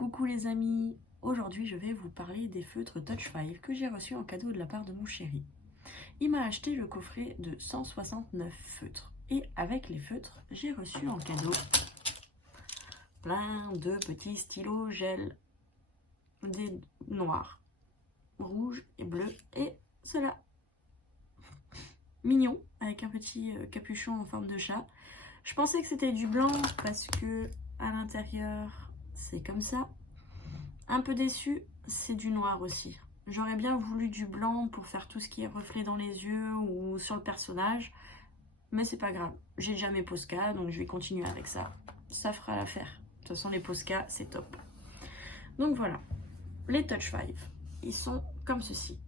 Coucou les amis, aujourd'hui je vais vous parler des feutres Touch 5 que j'ai reçus en cadeau de la part de mon chéri. Il m'a acheté le coffret de 169 feutres et avec les feutres j'ai reçu en cadeau plein de petits stylos gel, des noirs, rouges et bleus et cela mignon avec un petit capuchon en forme de chat. Je pensais que c'était du blanc parce que à l'intérieur c'est comme ça. Un peu déçue, c'est du noir aussi. J'aurais bien voulu du blanc pour faire tout ce qui est reflet dans les yeux ou sur le personnage, mais c'est pas grave. J'ai déjà mes Posca, donc je vais continuer avec ça. Ça fera l'affaire. De toute façon, les Posca, c'est top. Donc voilà, les Touch 5, ils sont comme ceci.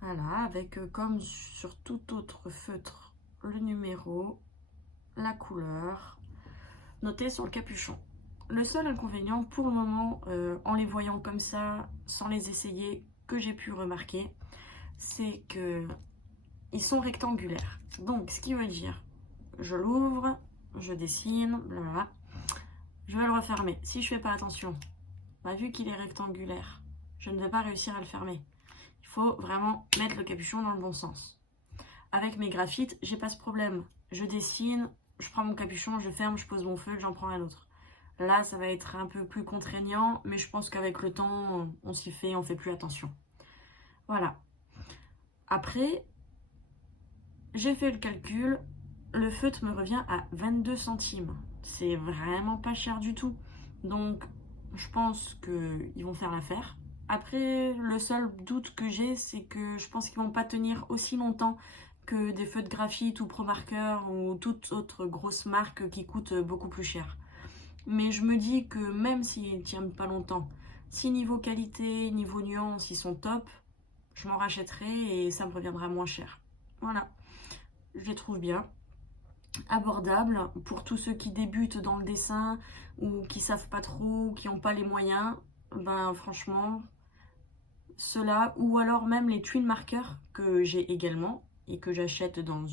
Voilà, avec comme sur tout autre feutre, le numéro, la couleur, noté sur le capuchon. Le seul inconvénient pour le moment, en les voyant comme ça, sans les essayer, que j'ai pu remarquer, c'est que ils sont rectangulaires. Donc, ce qui veut dire, je l'ouvre, je dessine, blablabla, je vais le refermer. Si je fais pas attention, bah, vu qu'il est rectangulaire, je ne vais pas réussir à le fermer. Il faut vraiment mettre le capuchon dans le bon sens. Avec mes graphites, j'ai pas ce problème. Je dessine, je prends mon capuchon, je ferme, je pose mon feutre, j'en prends un autre. Là, ça va être un peu plus contraignant, mais je pense qu'avec le temps, on s'y fait, on fait plus attention. Voilà. Après, j'ai fait le calcul. Le feutre me revient à 22 centimes. C'est vraiment pas cher du tout. Donc, je pense qu'ils vont faire l'affaire. Après, le seul doute que j'ai, c'est que je pense qu'ils vont pas tenir aussi longtemps que des feutres graphite ou Pro Marker ou toute autre grosse marque qui coûte beaucoup plus cher. Mais je me dis que même s'ils ne tiennent pas longtemps, si niveau qualité, niveau nuance, ils sont top, je m'en rachèterai et ça me reviendra moins cher. Voilà, je les trouve bien. Abordables pour tous ceux qui débutent dans le dessin ou qui savent pas trop, ou qui n'ont pas les moyens. Ben franchement, ceux-là, ou alors même les twin markers que j'ai également et que j'achète dans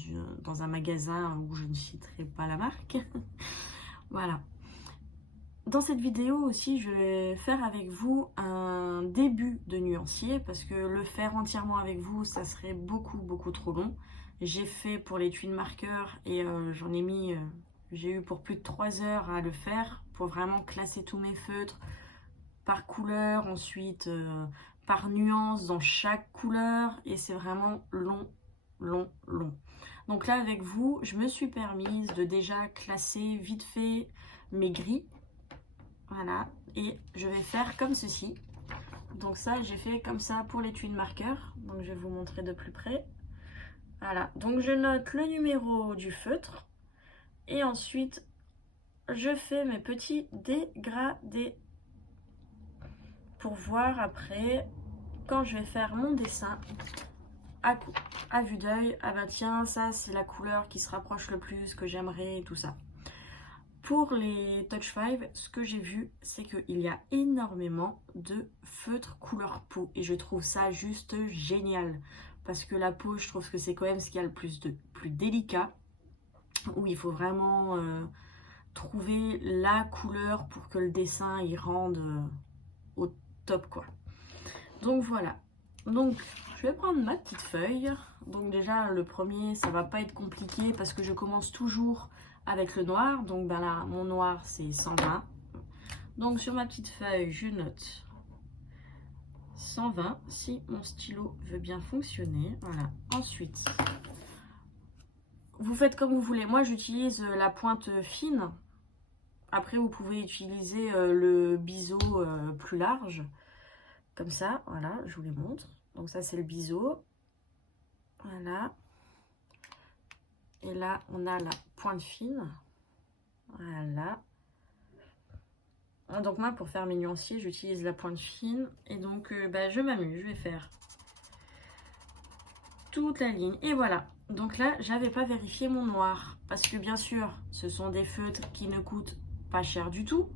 un magasin où je ne citerai pas la marque. Voilà. Dans cette vidéo aussi, je vais faire avec vous un début de nuancier parce que le faire entièrement avec vous, ça serait beaucoup trop long. J'ai fait pour les twin markers et j'ai eu pour plus de 3 heures à le faire pour vraiment classer tous mes feutres par couleur, ensuite par nuance dans chaque couleur et c'est vraiment long. Donc là avec vous, je me suis permise de déjà classer vite fait mes gris. Voilà, et je vais faire comme ceci. Donc ça, j'ai fait comme ça pour les twin markers. Donc je vais vous montrer de plus près. Voilà, donc je note le numéro du feutre. Et ensuite, je fais mes petits dégradés. Pour voir après, quand je vais faire mon dessin, à vue d'œil, ah bah tiens, ça c'est la couleur qui se rapproche le plus, que j'aimerais et tout ça. Pour les Touch 5, ce que j'ai vu, c'est qu'il y a énormément de feutres couleur peau. Et je trouve ça juste génial. Parce que la peau, je trouve que c'est quand même ce qu'il y a le plus délicat. Où il faut vraiment trouver la couleur pour que le dessin il rende au top, quoi. Donc voilà. Donc je vais prendre ma petite feuille. Donc déjà, le premier, ça va pas être compliqué parce que je commence toujours avec le noir. Donc ben là, mon noir, c'est 120. Donc sur ma petite feuille, je note 120 si mon stylo veut bien fonctionner. Voilà. Ensuite, vous faites comme vous voulez. Moi, j'utilise la pointe fine. Après, vous pouvez utiliser le biseau plus large. Comme ça, voilà, je vous les montre. Donc ça, c'est le biseau. Voilà. Et là, on a la pointe fine. Voilà. Donc moi, pour faire mes nuanciers, j'utilise la pointe fine. Et donc, je m'amuse. Je vais faire toute la ligne. Et voilà. Donc là, j'avais pas vérifié mon noir. Parce que bien sûr, ce sont des feutres qui ne coûtent pas cher du tout.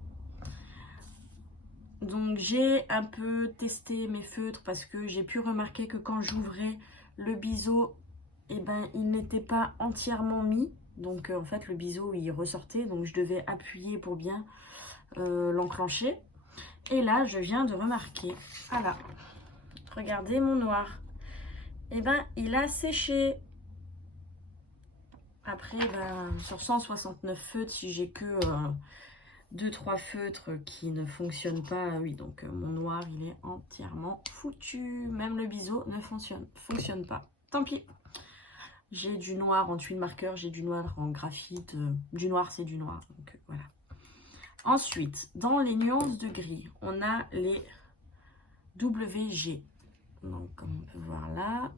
Donc j'ai un peu testé mes feutres parce que j'ai pu remarquer que quand j'ouvrais le biseau, eh ben, il n'était pas entièrement mis. Donc en fait le biseau il ressortait, donc je devais appuyer pour bien l'enclencher. Et là je viens de remarquer, voilà, regardez mon noir, et ben il a séché. Après ben, sur 169 feutres, si j'ai que 2-3 feutres qui ne fonctionnent pas, oui, donc mon noir il est entièrement foutu, même le biseau ne fonctionne pas, tant pis. J'ai du noir en tuile marqueur, j'ai du noir en graphite, du noir c'est du noir, donc voilà. Ensuite, dans les nuances de gris, on a les WG. Donc, comme on peut voir là,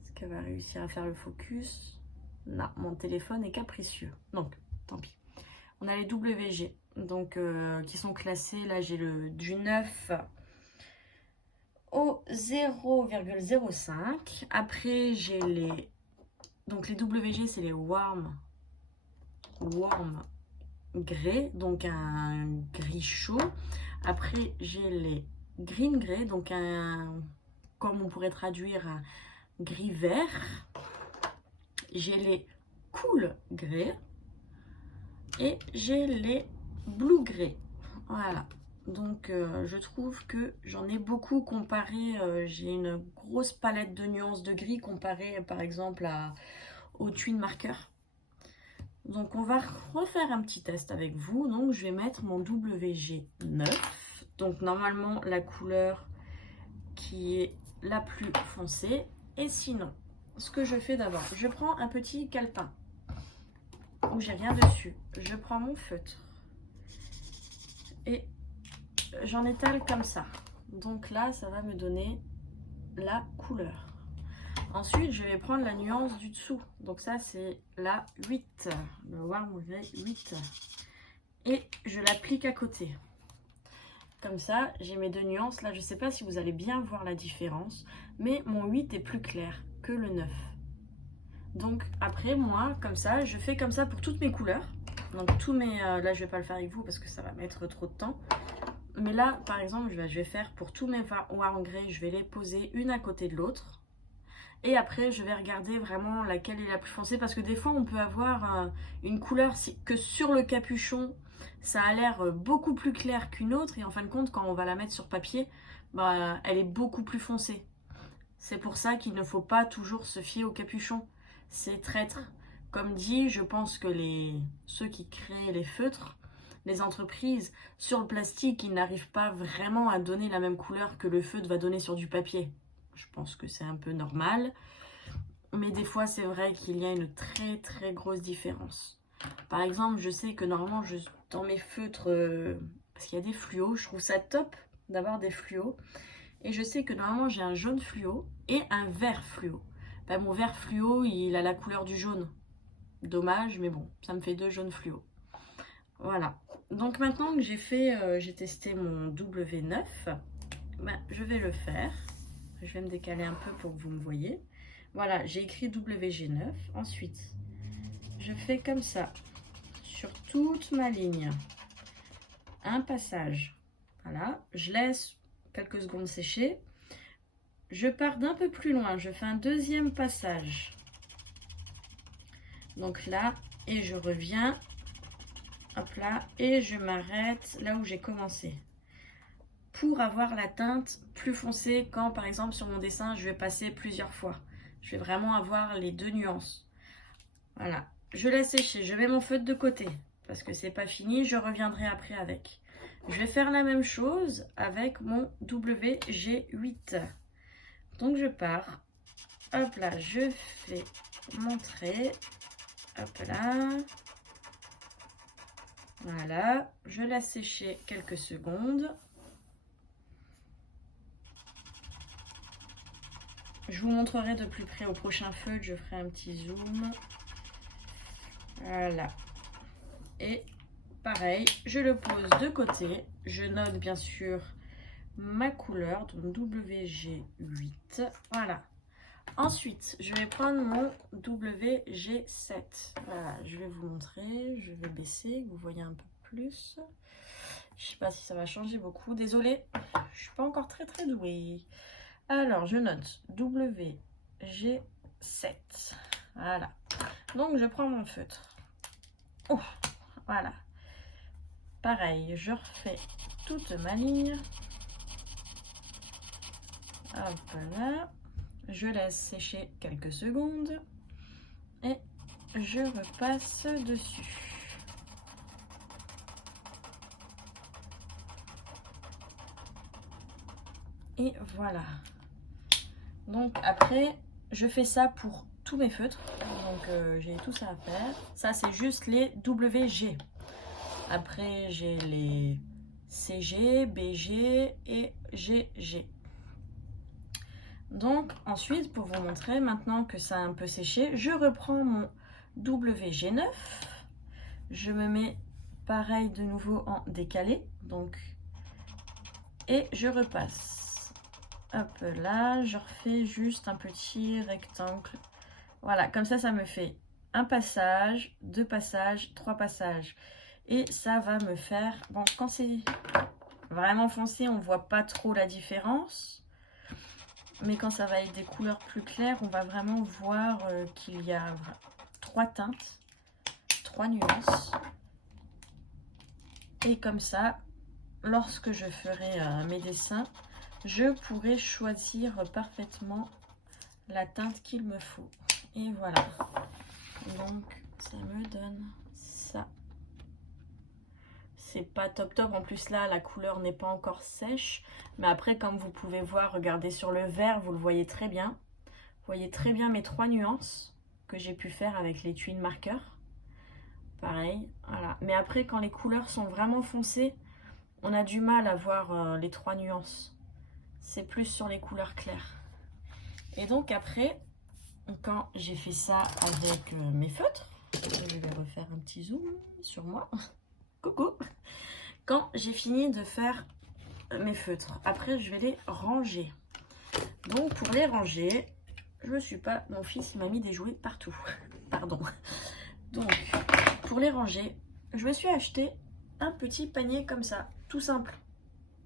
est-ce qu'elle va réussir à faire le focus? Non, mon téléphone est capricieux, donc tant pis. On a les WG, donc qui sont classés, là j'ai du 9 au 0,05. Après, j'ai les... Donc les WG, c'est les warm grey, donc un gris chaud. Après, j'ai les green grey, donc un, comme on pourrait traduire, un gris vert. J'ai les cool grey et j'ai les blue grey. Voilà. Donc je trouve que j'en ai beaucoup comparé, j'ai une grosse palette de nuances de gris comparée par exemple au twin marker. Donc on va refaire un petit test avec vous. Donc je vais mettre mon WG9. Donc normalement la couleur qui est la plus foncée. Et sinon, ce que je fais d'abord, je prends un petit calepin où j'ai rien dessus. Je prends mon feutre et j'en étale comme ça. Donc là, ça va me donner la couleur. Ensuite, je vais prendre la nuance du dessous. Donc ça, c'est la 8, le Warm Grey 8. Et je l'applique à côté. Comme ça, j'ai mes deux nuances. Là, je ne sais pas si vous allez bien voir la différence, mais mon 8 est plus clair que le 9. Donc après, moi, comme ça, je fais comme ça pour toutes mes couleurs. Donc tous mes... là, je ne vais pas le faire avec vous parce que ça va mettre trop de temps. Mais là, par exemple, je vais faire pour tous mes Warm Grey, je vais les poser une à côté de l'autre. Et après, je vais regarder vraiment laquelle est la plus foncée. Parce que des fois, on peut avoir une couleur que sur le capuchon, ça a l'air beaucoup plus clair qu'une autre. Et en fin de compte, quand on va la mettre sur papier, bah, elle est beaucoup plus foncée. C'est pour ça qu'il ne faut pas toujours se fier au capuchon. C'est traître. Comme dit, je pense que ceux qui créent les feutres, les entreprises, sur le plastique, ils n'arrivent pas vraiment à donner la même couleur que le feutre va donner sur du papier. Je pense que c'est un peu normal. Mais des fois, c'est vrai qu'il y a une très très grosse différence. Par exemple, je sais que normalement, dans mes feutres, parce qu'il y a des fluos, je trouve ça top d'avoir des fluos. Et je sais que normalement, j'ai un jaune fluo et un vert fluo. Ben, mon vert fluo, il a la couleur du jaune. Dommage, mais bon, ça me fait deux jaunes fluo. Voilà. Donc maintenant que j'ai testé mon W9, ben, je vais le faire. Je vais me décaler un peu pour que vous me voyez. Voilà, j'ai écrit WG9. Ensuite, je fais comme ça sur toute ma ligne. Un passage. Voilà, je laisse quelques secondes sécher. Je pars d'un peu plus loin. Je fais un deuxième passage. Donc là, et je reviens. Hop là, et je m'arrête là où j'ai commencé. Pour avoir la teinte plus foncée quand, par exemple, sur mon dessin, je vais passer plusieurs fois. Je vais vraiment avoir les deux nuances. Voilà, je laisse sécher, je mets mon feutre de côté parce que c'est pas fini, je reviendrai après avec. Je vais faire la même chose avec mon WG8. Donc je pars, hop là, je fais mon trait, hop là. Voilà, je laisse sécher quelques secondes. Je vous montrerai de plus près au prochain feutre, je ferai un petit zoom. Voilà. Et pareil, je le pose de côté. Je note bien sûr ma couleur, donc WG8. Voilà. Ensuite, je vais prendre mon WG7. Voilà, je vais vous montrer. Je vais baisser, que vous voyez un peu plus. Je ne sais pas si ça va changer beaucoup. Désolée, je ne suis pas encore très douée. Alors, je note WG7. Voilà. Donc je prends mon feutre. Ouf, voilà. Pareil, je refais toute ma ligne. Hop là. Je laisse sécher quelques secondes. Et je repasse dessus. Et voilà. Donc après, je fais ça pour tous mes feutres. Donc j'ai tout ça à faire. Ça, c'est juste les WG. Après, j'ai les CG, BG et GG. Donc ensuite, pour vous montrer, maintenant que ça a un peu séché, je reprends mon WG9. Je me mets pareil de nouveau en décalé. Donc, et je repasse. Hop là, je refais juste un petit rectangle. Voilà, comme ça me fait un passage, 2 passages, 3 passages. Et ça va me faire... Bon, quand c'est vraiment foncé, on ne voit pas trop la différence. Mais quand ça va être des couleurs plus claires, on va vraiment voir qu'il y a 3 teintes, 3 nuances. Et comme ça, lorsque je ferai mes dessins, je pourrai choisir parfaitement la teinte qu'il me faut. Et voilà. Donc, ça me donne ça. C'est pas top top. En plus, là, la couleur n'est pas encore sèche. Mais après, comme vous pouvez voir, regardez sur le vert, vous le voyez très bien. Vous voyez très bien mes 3 nuances que j'ai pu faire avec les twin marqueurs. Pareil, voilà. Mais après, quand les couleurs sont vraiment foncées, on a du mal à voir les 3 nuances. C'est plus sur les couleurs claires. Et donc après, quand j'ai fait ça avec mes feutres, je vais refaire un petit zoom sur moi. Coucou. Quand j'ai fini de faire mes feutres, après je vais les ranger. Donc pour les ranger, je suis pas... Mon fils m'a mis des jouets partout. Pardon. Donc pour les ranger, je me suis acheté un petit panier comme ça, tout simple.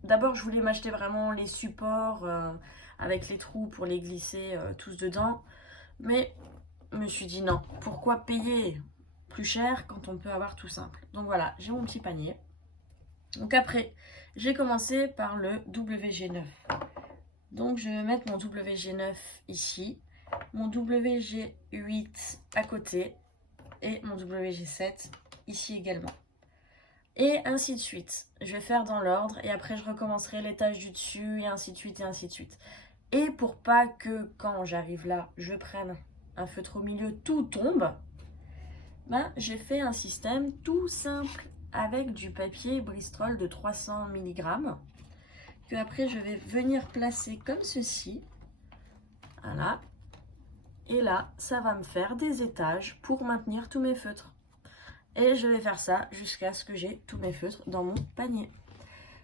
D'abord je voulais m'acheter vraiment les supports avec les trous pour les glisser tous dedans. Mais je me suis dit non, pourquoi payer plus cher quand on peut avoir tout simple. Donc voilà, j'ai mon petit panier. Donc après, j'ai commencé par le WG9. Donc je vais mettre mon WG9 ici, mon WG8 à côté et mon WG7 ici également. Et ainsi de suite. Je vais faire dans l'ordre et après je recommencerai l'étage du dessus et ainsi de suite et ainsi de suite. Et pour pas que quand j'arrive là, je prenne un feutre au milieu, tout tombe, ben, j'ai fait un système tout simple avec du papier Bristol de 300 mg que après je vais venir placer comme ceci. Voilà. Et là, ça va me faire des étages pour maintenir tous mes feutres. Et je vais faire ça jusqu'à ce que j'ai tous mes feutres dans mon panier.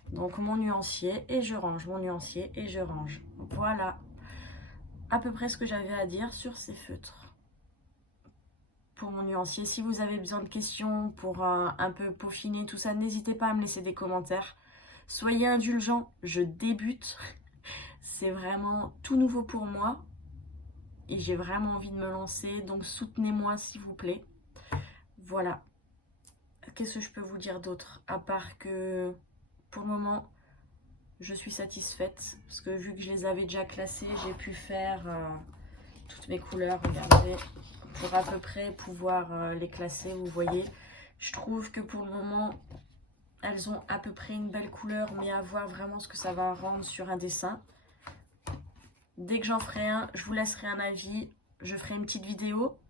Donc mon nuancier et je range, mon nuancier et je range. Voilà à peu près ce que j'avais à dire sur ces feutres. Pour mon nuancier, si vous avez besoin de questions pour un peu peaufiner tout ça, n'hésitez pas à me laisser des commentaires. Soyez indulgents, je débute. C'est vraiment tout nouveau pour moi. Et j'ai vraiment envie de me lancer, donc soutenez-moi s'il vous plaît. Voilà. Qu'est-ce que je peux vous dire d'autre? À part que pour le moment, je suis satisfaite. Parce que vu que je les avais déjà classées, j'ai pu faire toutes mes couleurs, regardez. Pour à peu près pouvoir les classer, vous voyez. Je trouve que pour le moment, elles ont à peu près une belle couleur, mais à voir vraiment ce que ça va rendre sur un dessin. Dès que j'en ferai un, je vous laisserai un avis. Je ferai une petite vidéo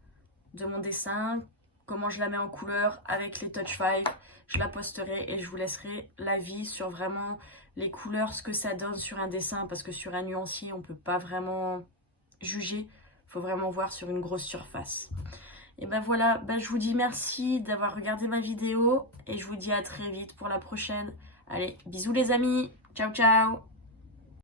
de mon dessin, comment je la mets en couleur avec les Touch 5. Je la posterai et je vous laisserai l'avis sur vraiment les couleurs, ce que ça donne sur un dessin. Parce que sur un nuancier, on ne peut pas vraiment juger. Il faut vraiment voir sur une grosse surface. Et ben voilà, je vous dis merci d'avoir regardé ma vidéo. Et je vous dis à très vite pour la prochaine. Allez, bisous les amis. Ciao, ciao.